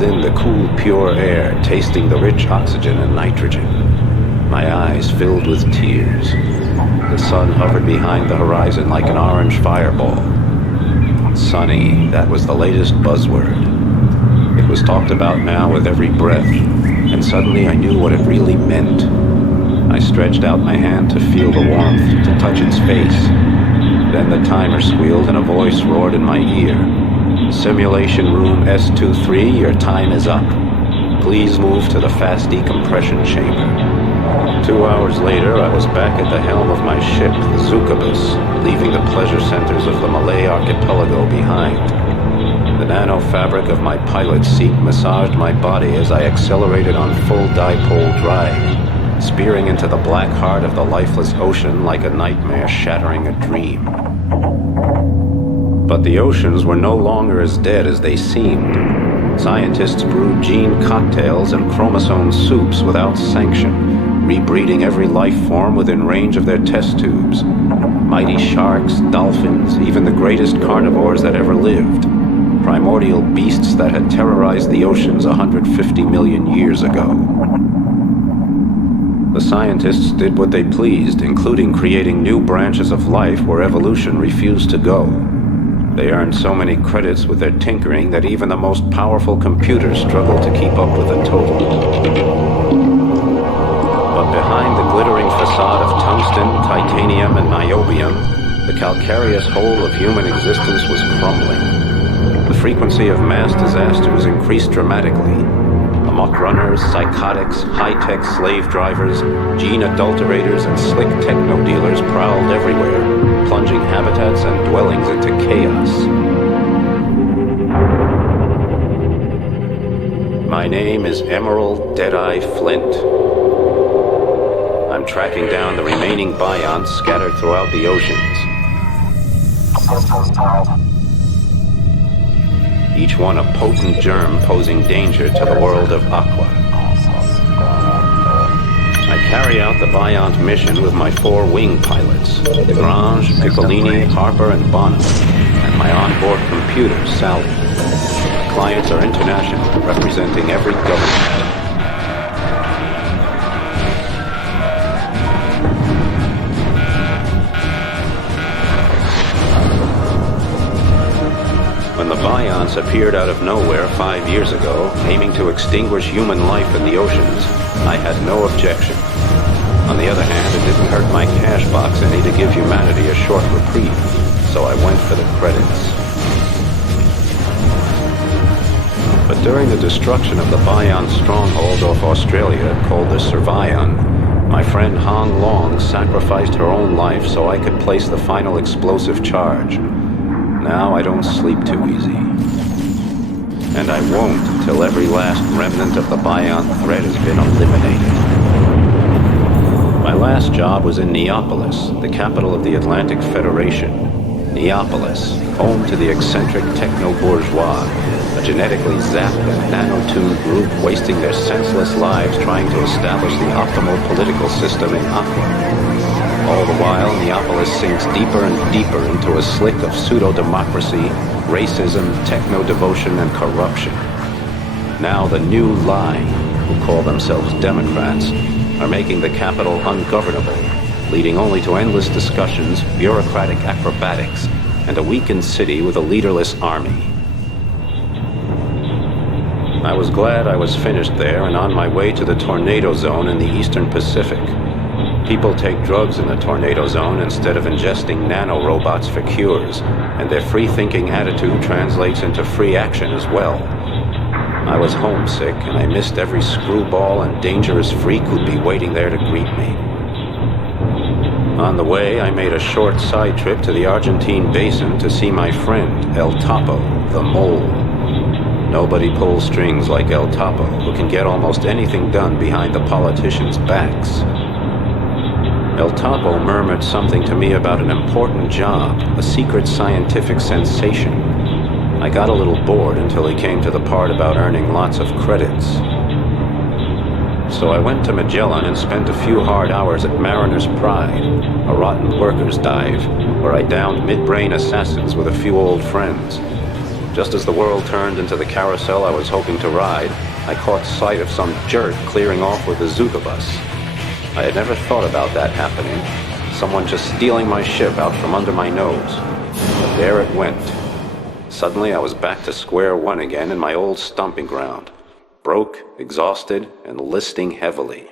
breathed in the cool, pure air, tasting the rich oxygen and nitrogen. My eyes filled with tears. The sun hovered behind the horizon like an orange fireball. Sunny, that was the latest buzzword. It was talked about now with every breath, and suddenly I knew what it really meant. I stretched out my hand to feel the warmth, to touch its face. Then the timer squealed and a voice roared in my ear. Simulation room S23, your time is up. Please move to the fast decompression chamber. 2 hours later, I was back at the helm of my ship, the Zukabus, leaving the pleasure centers of the Malay archipelago behind. The nano-fabric of my pilot's seat massaged my body as I accelerated on full dipole drive, spearing into the black heart of the lifeless ocean like a nightmare shattering a dream. But the oceans were no longer as dead as they seemed. Scientists brewed gene cocktails and chromosome soups without sanction, rebreeding every life form within range of their test tubes. Mighty sharks, dolphins, even the greatest carnivores that ever lived. Primordial beasts that had terrorized the oceans 150 million years ago. The scientists did what they pleased, including creating new branches of life where evolution refused to go. They earned so many credits with their tinkering that even the most powerful computers struggled to keep up with the total. But behind the glittering facade of tungsten, titanium, and niobium, the calcareous whole of human existence was crumbling. The frequency of mass disasters increased dramatically. Amok runners, psychotics, high-tech slave drivers, gene adulterators, and slick techno-dealers prowled everywhere, plunging habitats and dwellings into chaos. My name is Emerald Deadeye Flint. I'm tracking down the remaining bionts scattered throughout the oceans. Each one a potent germ posing danger to the world of Aqua. I carry out the Biont mission with my 4 wing pilots, Desgrange, Piccolini, Harper, and Bonham, and my onboard computer, Sally. My clients are international, representing every government. When the Bionts appeared out of nowhere 5 years ago, aiming to extinguish human life in the oceans, I had no objection. On the other hand, it didn't hurt my cash box any to give humanity a short reprieve, so I went for the credits. But during the destruction of the Biont stronghold off Australia, called the Survion, my friend Hong Long sacrificed her own life so I could place the final explosive charge. Now I don't sleep too easy. And I won't until every last remnant of the Biont threat has been eliminated. My last job was in Neapolis, the capital of the Atlantic Federation. Neapolis, home to the eccentric techno-bourgeois, a genetically zapped and nano-tuned group wasting their senseless lives trying to establish the optimal political system in Aqua. All the while, Neapolis sinks deeper and deeper into a slick of pseudo-democracy, racism, techno-devotion, and corruption. Now the new line, who call themselves Democrats, are making the capital ungovernable, leading only to endless discussions, bureaucratic acrobatics, and a weakened city with a leaderless army. I was glad I was finished there and on my way to the tornado zone in the Eastern Pacific. People take drugs in the tornado zone instead of ingesting nanorobots for cures, and their free-thinking attitude translates into free action as well. I was homesick, and I missed every screwball and dangerous freak who'd be waiting there to greet me. On the way, I made a short side trip to the Argentine basin to see my friend, El Topo, the Mole. Nobody pulls strings like El Topo, who can get almost anything done behind the politicians' backs. El Topo murmured something to me about an important job, a secret scientific sensation. I got a little bored until he came to the part about earning lots of credits. So I went to Magellan and spent a few hard hours at Mariner's Pride, a rotten workers' dive, where I downed mid-brain assassins with a few old friends. Just as the world turned into the carousel I was hoping to ride, I caught sight of some jerk clearing off with a Zuka bus. I had never thought about that happening. Someone just stealing my ship out from under my nose. But there it went. Suddenly I was back to square one again in my old stomping ground. Broke, exhausted, and listing heavily.